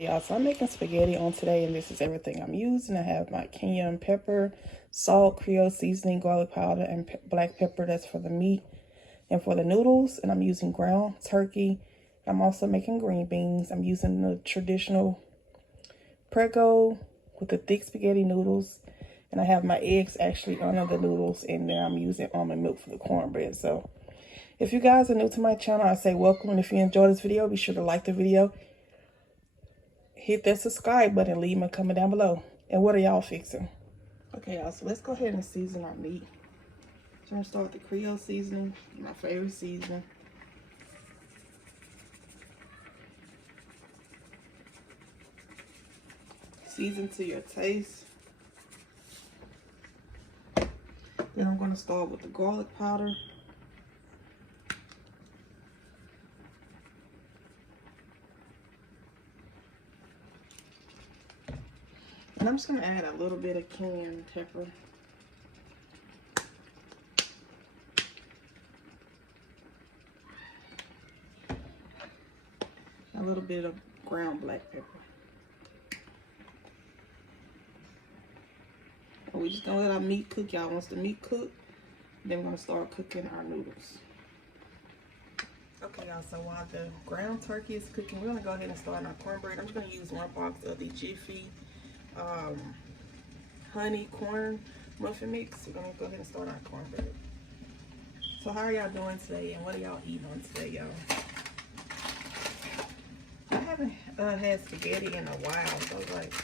Y'all, so I'm making spaghetti on today, and this is everything I'm using. I have my cayenne pepper, salt, Creole seasoning, garlic powder, and black pepper. That's for the meat and for the noodles. And I'm using ground turkey. I'm also making green beans. I'm using the traditional Prego with the thick spaghetti noodles. And I have my eggs actually under the noodles, and then I'm using almond milk for the cornbread. So if you guys are new to my channel, I say welcome. And if you enjoyed this video, be sure to like the video. Hit that subscribe button, leave me a comment down below. And what are y'all fixing? Okay, y'all, so let's go ahead and season our meat. So I'm gonna start with the Creole seasoning, my favorite seasoning. Season to your taste. Then I'm gonna start with the garlic powder. And I'm just gonna add a little bit of cayenne pepper. A little bit of ground black pepper. And we're just gonna let our meat cook, y'all. Once the meat cook, then we're gonna start cooking our noodles. Okay, y'all, so while the ground turkey is cooking, we're gonna go ahead and start our cornbread. I'm just gonna use 1 box of the Jiffy honey corn muffin mix. We're gonna go ahead and start our cornbread. So how are y'all doing today, and what are y'all eating on today, y'all? I haven't had spaghetti in a while, so I was like,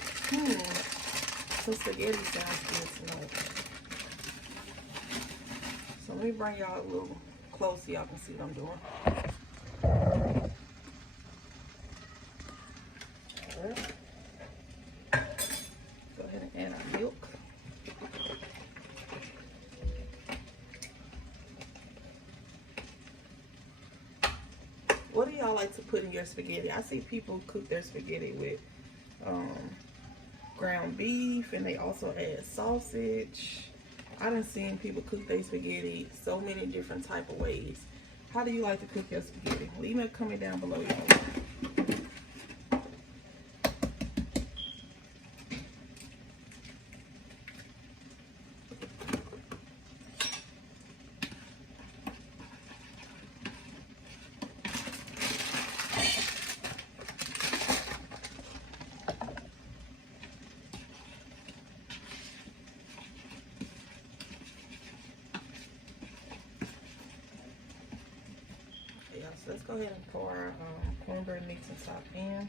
some spaghetti sounds good tonight. So let me bring y'all a little close so y'all can see what I'm doing. All right. Go ahead and add our milk. What do y'all like to put in your spaghetti? I see people cook their spaghetti with ground beef, and they also add sausage. I done seen people cook their spaghetti so many different type of ways. How do you like to cook your spaghetti? Leave me a comment down below, y'all. So let's go ahead and pour our cornbread mix inside the pan.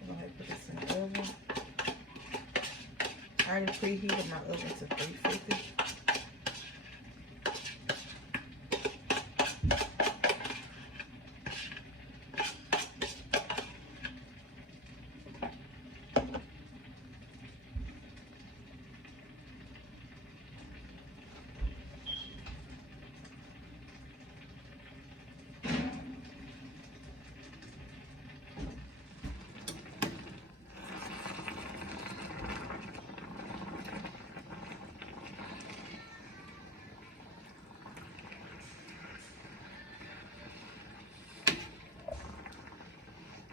I'm going to go ahead and put this in the oven. I already preheated my oven to 350.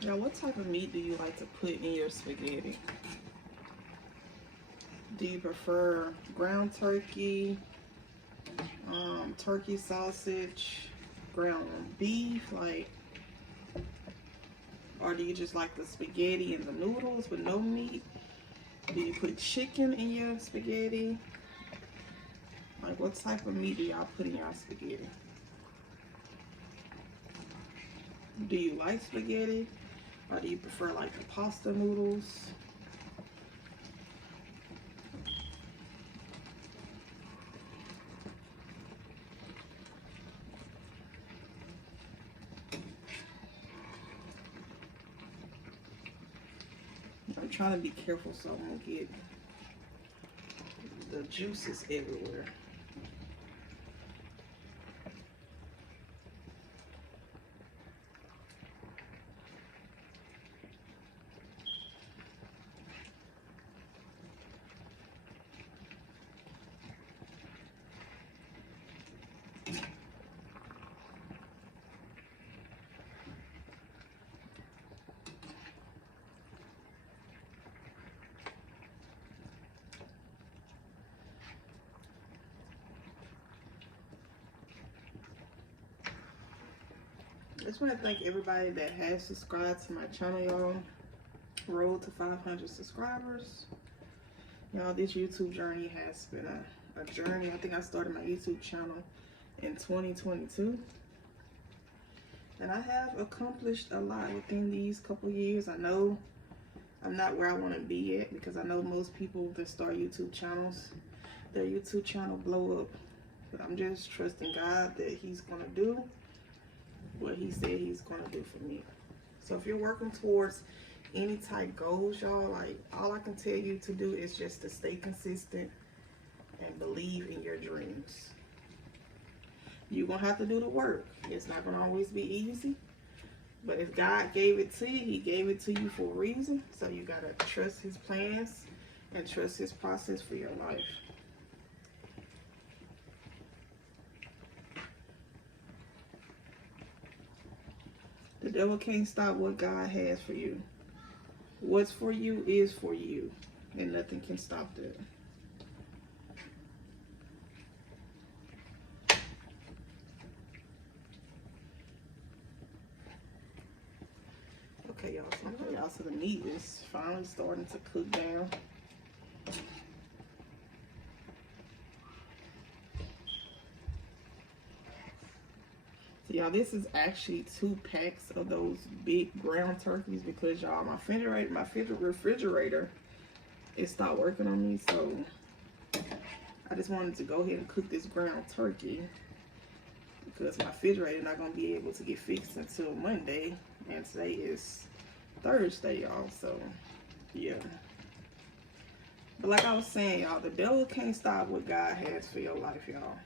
Now, what type of meat do you like to put in your spaghetti? Do you prefer ground turkey, turkey sausage, ground beef, or do you just like the spaghetti and the noodles with no meat? Do you put chicken in your spaghetti? Like, what type of meat do y'all put in your spaghetti? Do you like spaghetti? Or do you prefer like the pasta noodles? I'm trying to be careful so I won't get the juices everywhere. just want to thank everybody that has subscribed to my channel, y'all. Road to 500 subscribers. Y'all, this YouTube journey has been a journey. I think I started my YouTube channel in 2022. And I have accomplished a lot within these couple years. I know I'm not where I want to be yet, because I know most people that start YouTube channels, their YouTube channel blow up. But I'm just trusting God that He's going to do what He said He's going to do for me. So if you're working towards any type goals, y'all, like, all I can tell you to do is just to stay consistent and believe in your dreams. You're going to have to do the work. It's not going to always be easy. But if God gave it to you, He gave it to you for a reason. So you got to trust His plans and trust His process for your life. The devil can't stop what God has for you. What's for you is for you. And nothing can stop that. Okay, y'all, so the meat is finally starting to cook down. So y'all, this is actually 2 packs of those big ground turkeys, because y'all, my refrigerator, it stopped working on me, so I just wanted to go ahead and cook this ground turkey, because my refrigerator not gonna be able to get fixed until Monday, and today is Thursday, y'all. So yeah, but like I was saying, y'all, the devil can't stop what God has for your life, y'all.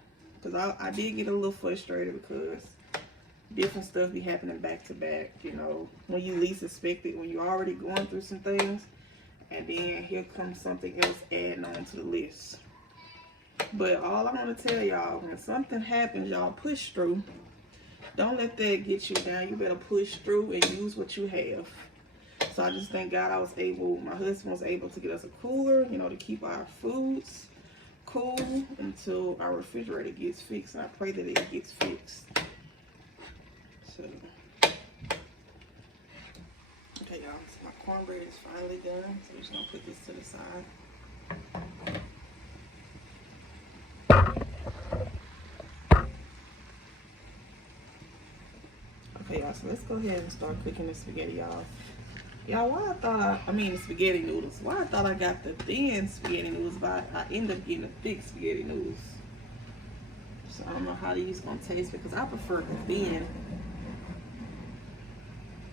Because I did get a little frustrated, because different stuff be happening back to back, you know, when you least expect it, when you're already going through some things, and then here comes something else adding on to the list. But all I want to tell y'all, when something happens, y'all, push through. Don't let that get you down. You better push through and use what you have. So I just thank God my husband was able to get us a cooler, you know, to keep our foods cool until our refrigerator gets fixed. And I pray that it gets fixed. So, okay, y'all, so my cornbread is finally done. So I'm just gonna put this to the side. Okay, y'all, so let's go ahead and start cooking the spaghetti, y'all. Y'all, the spaghetti noodles. Why I thought I got the thin spaghetti noodles, but I end up getting the thick spaghetti noodles. So I don't know how these gonna taste, because I prefer the thin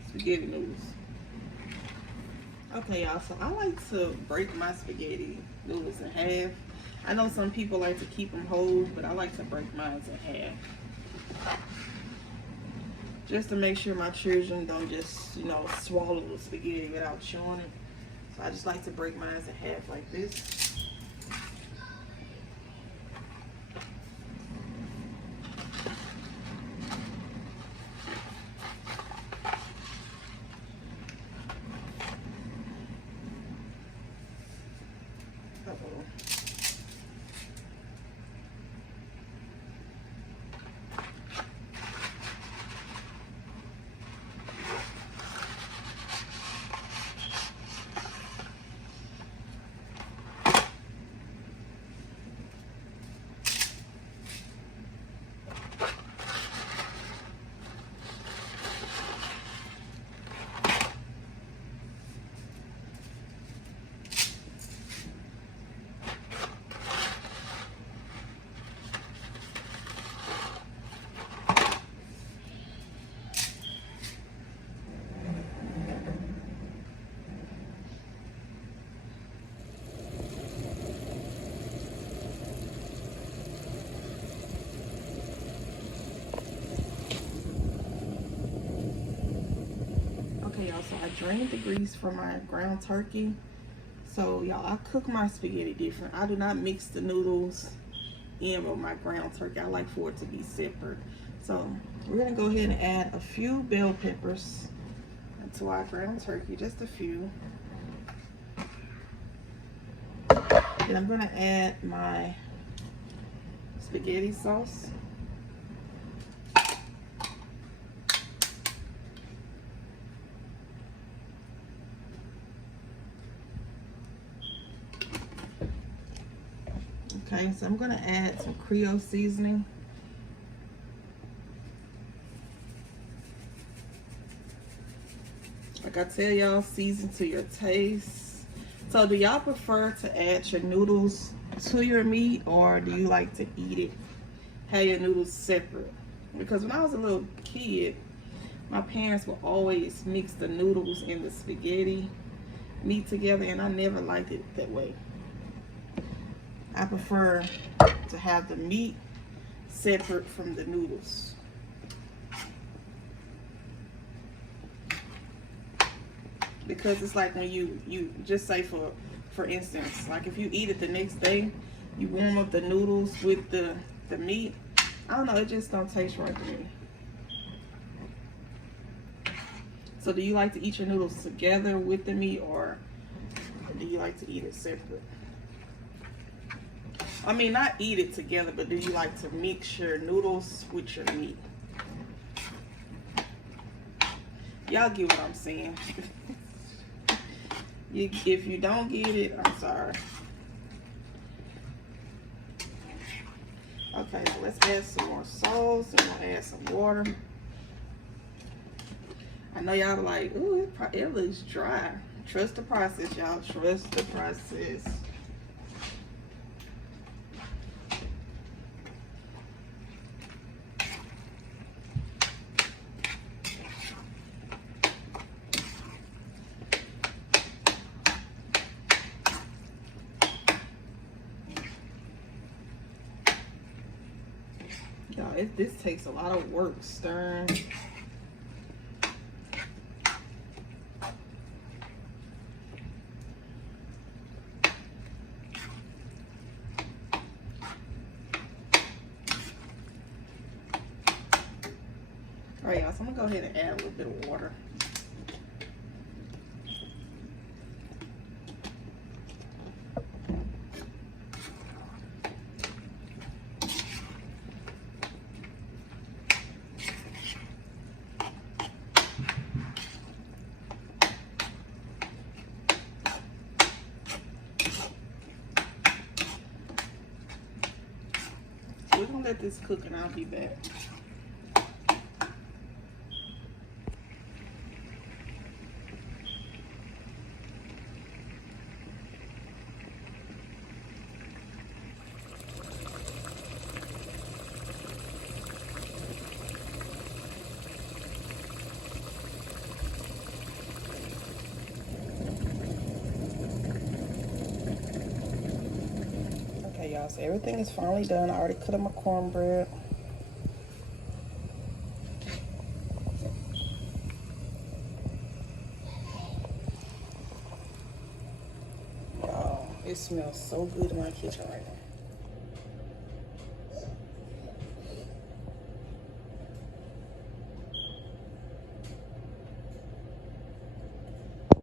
spaghetti noodles. Okay, y'all, so I like to break my spaghetti noodles in half. I know some people like to keep them whole, but I like to break mine in half. Just to make sure my children don't just, you know, swallow the spaghetti without chewing it. So I just like to break mine in half like this. Y'all, so I drained the grease from my ground turkey. So y'all, I cook my spaghetti different. I do not mix the noodles in with my ground turkey. I like for it to be separate. So we're gonna go ahead and add a few bell peppers to our ground turkey, just a few. Then I'm gonna add my spaghetti sauce. Okay, so I'm gonna add some Creole seasoning. Like I tell y'all, season to your taste. So do y'all prefer to add your noodles to your meat, or do you like to eat it, have your noodles separate? Because when I was a little kid, my parents would always mix the noodles and the spaghetti meat together, and I never liked it that way. I prefer to have the meat separate from the noodles. Because it's like when you just say, for instance, like if you eat it the next day, you warm up the noodles with the meat. I don't know, it just don't taste right to me. So do you like to eat your noodles together with the meat, or do you like to eat it separate? I mean, not eat it together, but do you like to mix your noodles with your meat? Y'all get what I'm saying. If you don't get it, I'm sorry. Okay, so let's add some more sauce, and we'll add some water. I know y'all like, ooh, it looks dry. Trust the process, y'all. Trust the process. Y'all, this takes a lot of work stirring. All right, y'all, so I'm gonna go ahead and add a little bit of water. We're gonna let this cook and I'll be back. Okay, y'all, so everything is finally done. I already cut up my cornbread. Wow, it smells so good in my kitchen right now.